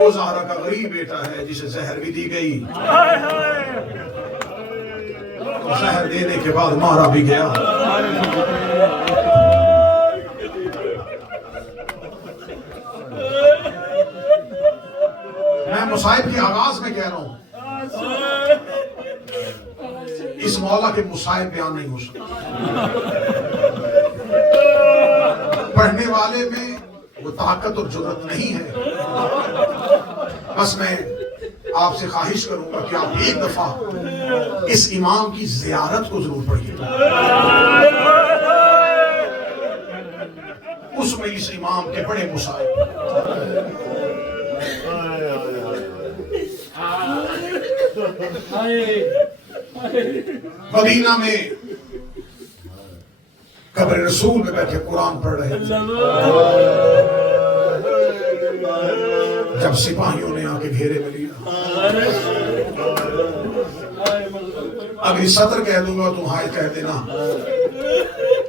وہ زہرا کا غریب بیٹا ہے جسے زہر بھی دی گئی، زہر دینے کے بعد مارا بھی گیا۔ میں مصائب کے آغاز میں کہہ رہا ہوں، اس مولا کے مصائب بیان نہیں ہو سکتے۔ پڑھنے والے میں وہ طاقت اور جرت نہیں ہے۔ بس میں آپ سے خواہش کروں گا کہ آپ ایک دفعہ اس امام کی زیارت کو ضرور پڑھیے، اس میں اس امام کے بڑے مصائب۔ مدینہ میں قبر رسول میں بیٹھے قرآن پڑھ رہے تھے، جب سپاہیوں نے آ کے گھیرے میں لیا۔ اگر اس سطر کہہ دوں گا تم ہائے کہہ دینا،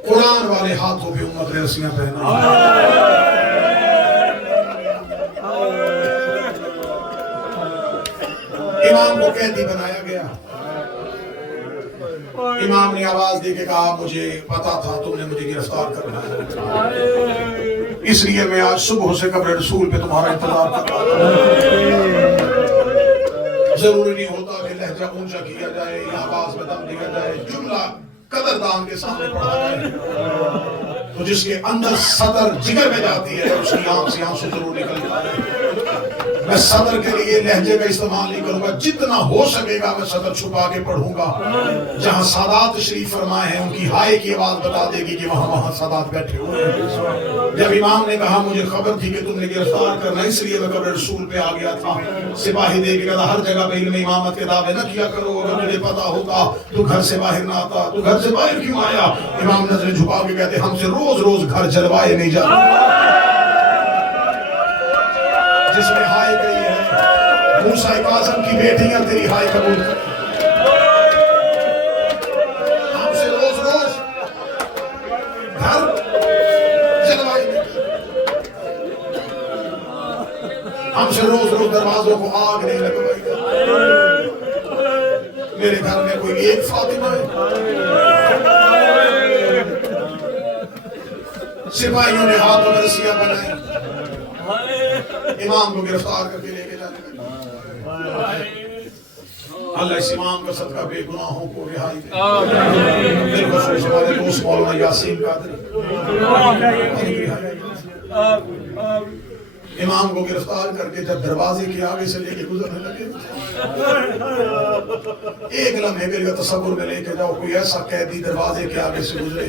قرآن والے ہاتھوں پہ امت نے رسیاں پہنا۔ امام کو قیدی بنایا گیا۔ امام نے آواز دے کے کہا مجھے پتا تھا تم نے مجھے گرفتار کرنا ہے، اس لیے میں آج صبح سے قبر رسول پہ تمہارا انتظار کر رہا تھا۔ ضروری نہیں ہوتا کہ لہجہ اونچا کیا جائے یا آواز میں دم دیا جائے، جملہ قدردان کے سامنے پڑھا جائے تو جس کے اندر صدر جگر میں جاتی ہے اس کی آنکھ سے آنسو ضرور نکلتا ہے۔ میں صدر کے لیے لہجے کا استعمال نہیں کروں گا، جتنا ہو سکے گا میں صدر چھپا کے پڑھوں گا۔ جہاں سادات تشریف فرمائے ہیں ان کی ہائے کی آواز بتا دے گی کہ وہاں سادات بیٹھے ہوئے ہیں۔ جب امام نے کہا مجھے خبر تھی کہ تم نے گرفتار کرنا، اس لیے میں قبر رسول پہ آ گیا تھا، سپاہی دے کے کہا ہر جگہ پہ علم امامت کے دعوے نہ کیا کرو، اگر تجھے پتا ہوتا تو گھر سے باہر نہ آتا، تو گھر سے باہر کیوں آیا؟ امام نظریں جھکا کے کہتے ہم سے روز روز گھر جلوائے نہیں جاتے۔ جس نے ہائے کہی ہے موسیٰ کاظم کی بیٹیاں تیری ہائے قبول کر، ہم سے روز روز گھر جلوائے نہیں جاتے، ہم سے روز روز دروازوں کو آگ نہیں لگوائی جاتی۔ میرے گھر میں کوئی ایک فاطمہ ہے۔ سپاہیوں نے ہاتھوں میں رسیاں بنائی، امام کو گرفتار کر کے لے کے جانے لگے۔ اللہ اس امام کا صدقہ بے گناہوں کو رہائی دے۔ بالخصوص ہمارے دوست مولانا یاسین قادری، امام کو گرفتار کر کے جب دروازے کے آگے سے لے کے گزرنے لگے، ایک لمحے کے لیے تصور میں لے کے جاؤ کوئی ایسا قیدی دروازے کے آگے سے گزرے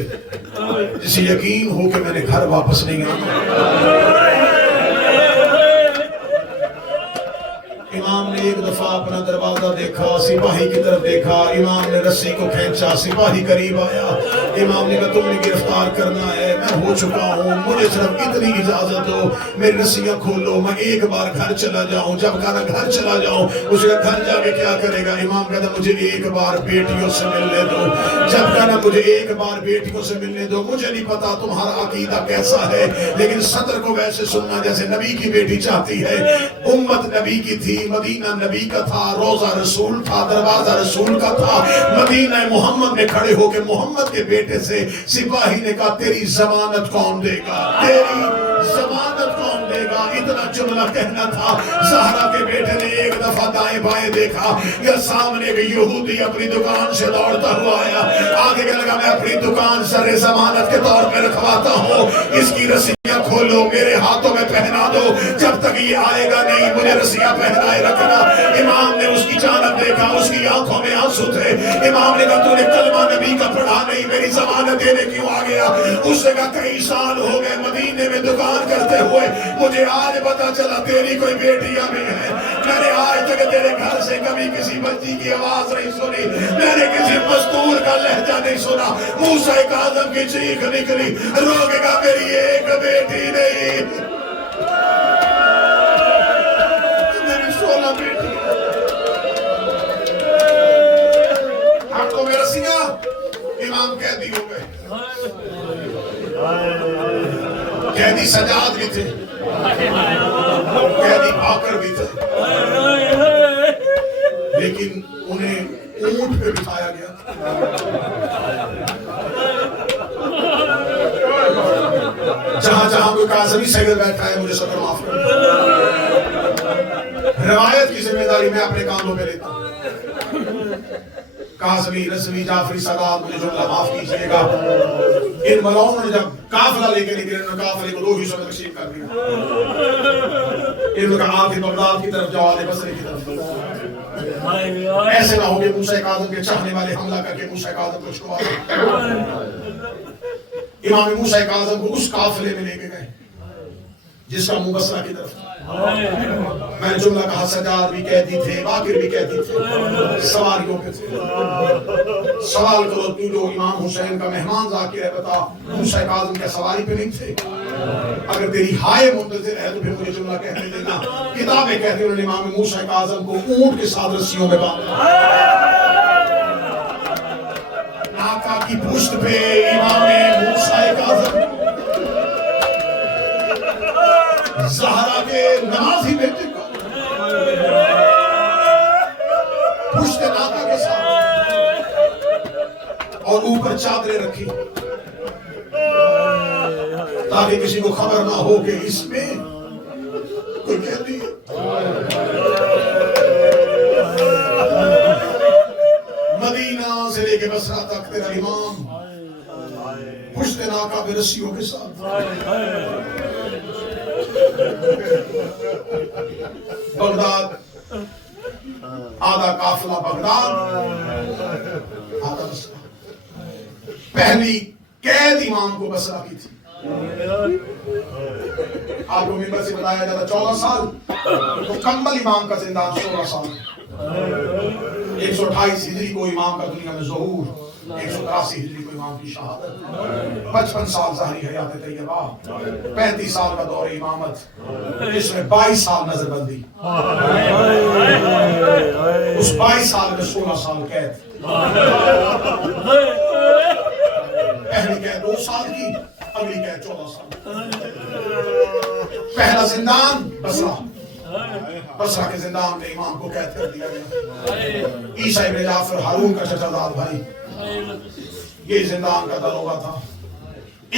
جسے یقین ہو کہ میں نے گھر واپس نہیں آنا۔ امام نے ایک دفعہ اپنا دروازہ دیکھا، سپاہی کی طرف دیکھا، امام نے رسی کو کھینچا، سپاہی قریب آیا، امام نے کہا تم نے گرفتار کرنا ہے، میں ہو چکا ہوں، مجھے صرف اتنی اجازت دو، میری رسیاں کھولو، میں ایک بار گھر چلا جاؤں۔ جب کہا گھر چلا جاؤں، اسے کہا گھر جا کے کیا کرے گا؟ امام کہتا مجھے ایک بار بیٹیوں سے ملنے دو۔ جب کہا مجھے ایک بار بیٹیوں سے ملنے دو، مجھے نہیں پتا تمہارا عقیدہ کیسا ہے، لیکن صدر کو ویسے سننا جیسے نبی کی بیٹی چاہتی ہے۔ امت نبی کی تھی، مدینہ نبی کا تھا، روزہ رسول تھا، دروازہ رسول کا تھا۔ مدینہ محمد میں کھڑے ہو کے محمد کے بیٹے سے سپاہی نے کہا تیری ضمانت کون دے گا، تیری ضمانت کون دے گا؟ اتنا جملہ کہنا تھا۔ زہرا کے بیٹے نے ایک دفعہ دائیں بائیں دیکھا، یا سامنے ایک یہودی اپنی دکان سے دوڑتا ہوا آیا، آگے کہنے لگا میں اپنی دکان سر ضمانت کے طور پہ رکھواتا ہوں، اس کی رسیاں کھولو، میرے ہاتھوں میں پہنا دو، جب تک یہ آئے گا نہیں مجھے رسیاں پہنائے رکھنا۔ امام نے اس کی جانب دیکھا، اس کی آنکھوں میں آنسو تھے۔ امام نے کہا تو نے کلمہ نبی کا پڑھا نہیں، میری ضمانت دینے کیوں آ گیا؟ اس نے کہا کئی سال ہو گئے مدینے میں دکان کرتے ہوئے، مجھے آج پتا چلا تیری کوئی بیٹیاں بھی ہے۔ میں نے آج تک تیرے گھر سے کبھی کسی بچی کی آواز نہیں سنی، میں نے کسی مزدور کا لہجہ نہیں سنا۔ موسیٰ کاظم کی چیخ نکلی، روکے گا میری ایک بیٹی نہیں، میری 16 بیٹی ہے۔ ہاتھوں میں رسیاں، امام قیدی ہو گئے۔ قیدی سجاد بھی تھے، قیدی چاکر بھی تھے لیکن انہیں اونٹ پہ بٹھایا گیا. جہاں جہاں کوئی کاظمی سید بیٹھا ہے مجھے صدر معاف کر. روایت کی ذمہ داری میں اپنے کانوں پہ لیتا ہوں. کاظمی، رضوی، جعفری، سادات مجھے جملہ معاف کیجئے گا. ان ملعونوں نے جب قافلہ لے کے نکلے انہوں نے قافلے کو 2 حصوں میں تقسیم کر دیا. انہوں نے کہا آدھے بغداد کی طرف جاؤ، آدھے بصرے کی طرف. ایسے نہ ہو کہ موسیٰ کاظم کے چاہنے والے حملہ کر کے موسیٰ کاظم کو چھڑوا دیں. امام موسیٰ کاظم کو اس قافلے میں لے کے گئے جس کا منہ بصرہ کی طرف تھا. میں نے جملہ کہا سجاد بھی قیدی تھے، باقر بھی قیدی تھے، سواریوں پہ تھے. سوال کرو تو جو امام حسین کا مہمان ذاکر ہے بتا موسیٰ کاظم کے سواری پہ نہیں تھے؟ اگر تیری ہائے منتظر ہے تو پھر مجھے جملہ کہنے دینا. کتابیں کہتی انہوں نے امام موسیٰ کاظم کو اونٹ کے ساتھ رسیوں میں باندھا. آقا کی پشت پہ امام موسیٰ کاظم زہرا کے نمازی بیٹے کو پشت ناکا کے ساتھ اور اوپر چادریں رکھی تاکہ کسی کو خبر نہ ہو کہ اس میں کوئی قیدی ہے. مدینہ سے لے کے بصرہ تک تیرا امام پشت ناکا پہ رسیوں کے ساتھ. بغداد آدھا قافلہ بغداد آدھا بصرہ. پہلی قید امام کو بصرہ کی تھی. آپ کو ممبر سے بتایا جاتا 14 سال مکمل امام کا زندان 16 سال. 128 ہجری کو امام کا دنیا میں ظہور، 183 ہجری کو امام کی شہادت، 55 سال ظاہری حیات طیبہ، 35 سال کا دور امامت، جس میں 22 سال نظر بندی، اس 22 سال میں 16 سال قید. پہلی قید 2 سال کی، اگلی قید 14 سال. پہلا زندان بصرہ، بصرہ کے زندان میں امام کو قید کر دیا گیا. عیسیٰ ابن جعفر ہارون کا چچا زاد بھائی یہ زندان کا دروگہ تھا.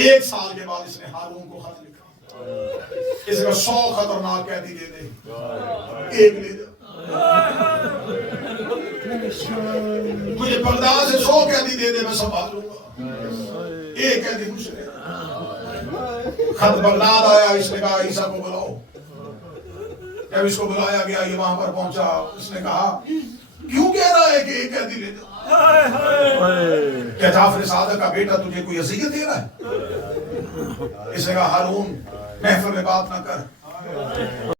1 سال کے بعد اس نے ہارون کو خط لکھا. اس کا 100 خطرناک قیدی دے دے، ایک لے جا. مجھے بغداد سے 100 قیدی دے دے، میں سنبھال لوں گا. ایک قیدی مجھ سے لے. خط بغداد آیا، اس نے کہا عیسیٰ کو بلاؤ. جب اس کو بلایا گیا یہ وہاں پر پہنچا. اس نے کہا کیوں کہہ رہا ہے کہ ایک قیدی لے جا؟ کیا جعفر صادق کا بیٹا تجھے کوئی اذیت دے رہا ہے؟ اس نے کہا ہارون محفل میں بات نہ کر.